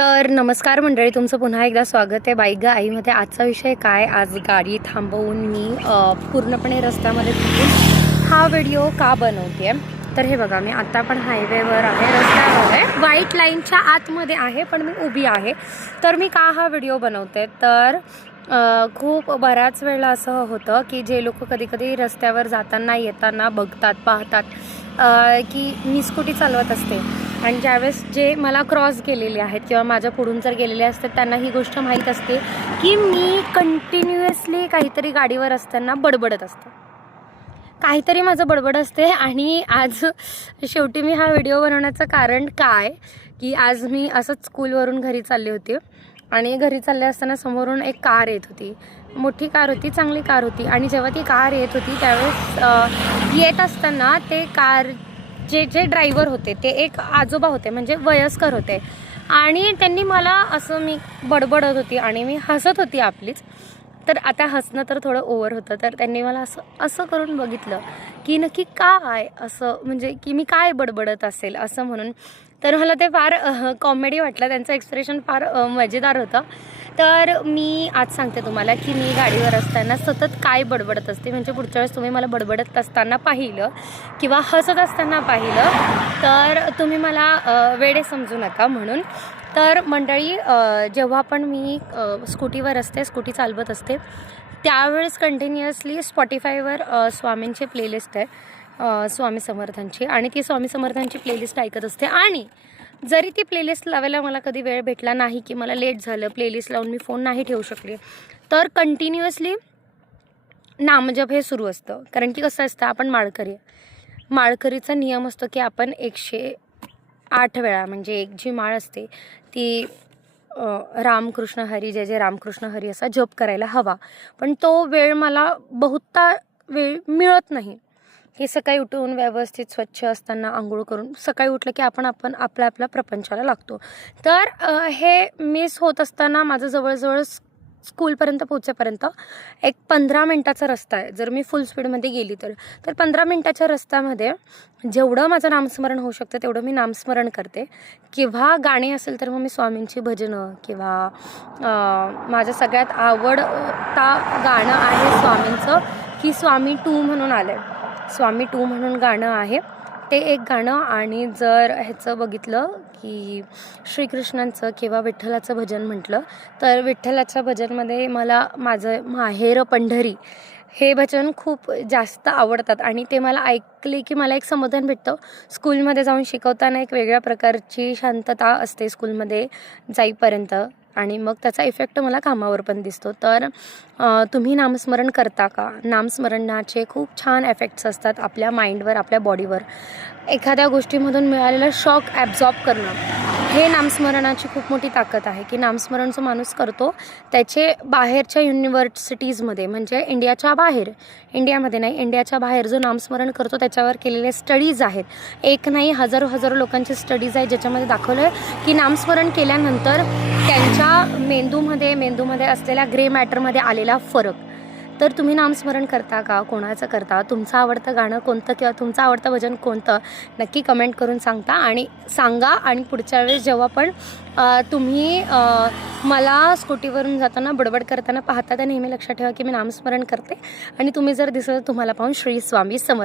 तर नमस्कार मंडळी तुमचं पुन्हा एकदा स्वागत आहे. बाईक ग आईमध्ये आजचा विषय काय? आज गाडी थांबवून मी पूर्णपणे रस्त्यामध्ये हा व्हिडिओ का बनवते तर हे बघा मी आता पण हायवेवर आहे रस्त्यावर आहे. व्हाईट लाईनच्या आतमध्ये आहे पण मी उभी आहे. तर मी का हा व्हिडिओ बनवते? तर खूप बऱ्याच वेळेला असं होतं की जे लोक कधी कधी रस्त्यावर जाताना येताना बघतात पाहतात की मी स्कूटी चालवत असते. आणि ज्यावेळेस जे मला क्रॉस गेलेले आहेत किंवा माझ्या पुढून जर गेलेले असतात त्यांना ही गोष्ट माहीत असते की मी कंटिन्युअसली काहीतरी गाडीवर असताना बडबडत असते. काहीतरी माझं बडबड असते आणि आज शेवटी मी हा व्हिडिओ बनवण्याचं कारण काय? की आज मी असंच स्कूलवरून घरी चालले होते आणि घरी चालले असताना समोरून एक कार येत होती. मोठी कार होती चांगली कार होती आणि जेव्हा ती कार येत होती त्यावेळेस येत असताना ते कार जे जे ड्रायव्हर होते ते एक आजोबा होते म्हणजे वयस्कर होते. आणि त्यांनी मला असं मी बडबडत होती आणि मी हसत होती आपलीच. तर आता हसणं तर थोडं ओव्हर होतं. तर त्यांनी मला असं असं करून बघितलं की नक्की काय असं म्हणजे की मी काय बडबडत असेल? असं म्हणून तर मला ते फार कॉमेडी वाटलं. त्यांचं एक्सप्रेशन फार मजेदार होतं. तर मी आज सांगते तुम्हाला की मी गाडीवर असताना सतत काय बडबडत असते. म्हणजे पुढच्या वेळेस तुम्ही मला बडबडत असताना पाहिलं किंवा हसत असताना पाहिलं तर तुम्ही मला अ, वेडे समजू नका म्हणून. तर मंडळी जेव्हा पण मी स्कूटीवर असते स्कूटी चालवत असते त्यावेळेस कंटिन्युअसली स्पॉटीफायवर स्वामींचे प्लेलिस्ट आहे. स्वामी समर्थांची. आणि ती स्वामी समर्थांची प्लेलिस्ट ऐकत असते. आणि जरी ती प्लेलिस्ट लावायला मला कधी वेळ भेटला नाही की मला लेट झालं प्लेलिस्ट लावून मी फोन नाही ठेवू शकले तर कंटिन्युअसली नामजप हे सुरू असतं. कारण की कसं असतं आपण माळकरी आहे. माळकरीचा नियम असतो की आपण एकशे आठ वेळा म्हणजे एक जी माळ असते ती रामकृष्ण हरी जय जय रामकृष्ण हरी असा जप करायला हवा. पण तो वेळ मला बहुता वेळ मिळत नाही. की सकाळी उठून व्यवस्थित स्वच्छ असताना आंघोळ करून सकाळी उठलं की आपण आपण आपल्या आपल्या प्रपंचाला लागतो. तर हे मिस होत असताना माझं जवळजवळ स्कूलपर्यंत पोहोचेपर्यंत एक पंधरा मिनटाचा रस्ता आहे. जर मी फुल स्पीडमध्ये गेली तर. तर पंधरा मिनटाच्या रस्त्यामध्ये जेवढं माझं नामस्मरण होऊ शकतं तेवढं मी नामस्मरण करते. किंवा गाणी असेल तर मग मी स्वामींची भजनं किंवा माझं सगळ्यात आवडता गाणं आहे स्वामींचं की स्वामी टू म्हणून आलं आहे स्वामी टू म्हणून गाणं आहे. ते एक गाणं आणि जर ह्याचं बघितलं की श्रीकृष्णांचं किंवा विठ्ठलाचं भजन म्हटलं तर विठ्ठलाच्या भजनमध्ये मला माझं माहेर पंढरी हे भजन खूप जास्त आवडतात. आणि ते मला ऐकले की मला एक समाधान भेटतं. स्कूलमध्ये जाऊन शिकवताना एक वेगळ्या प्रकारची शांतता असते स्कूलमध्ये जाईपर्यंत. आणि मग त्याचा इफेक्ट मला कामावर पण दिसतो. तर तुम्ही नामस्मरण करता का? नामस्मरणाचे खूप छान एफेक्ट्स असतात आपल्या माइंडवर आपल्या बॉडीवर एखाद्या गोष्टीमधून मिळालेला शॉक ॲब्झॉर्ब करणं. हे नामस्मरणाची खूप मोठी ताकद आहे की नामस्मरण जो माणूस करतो त्याचे बाहेरच्या युनिव्हर्सिटीजमध्ये म्हणजे इंडियाच्या बाहेर इंडियामध्ये नाही इंडियाच्या बाहेर जो नामस्मरण करतो त्याच्यावर केलेले स्टडीज आहेत. एक नाही हजारो हजारो लोकांचे स्टडीज आहेत ज्याच्यामध्ये दाखवलं आहे की नामस्मरण केल्यानंतर त्यांच्या मेंदूमध्ये मेंदूमध्ये असलेल्या ग्रे मॅटरमध्ये आलेला फरक. तर तुम्ही नामस्मरण करता का? कोणाचं करता? तुमचं आवडतं गाणं कोणतं किंवा तुमचं आवडतं भजन कोणतं? नक्की कमेंट करून सांगता आणि सांगा आणि पुढच्या वेळेस जेव्हा पण तुम्ही मला स्कूटीवरून जाताना बडबड करताना पाहता तर नेहमी लक्षात ठेवा की मी नामस्मरण करते आणि तुम्ही जर दिसलं तुम्हाला पाहून श्री स्वामी समर्थ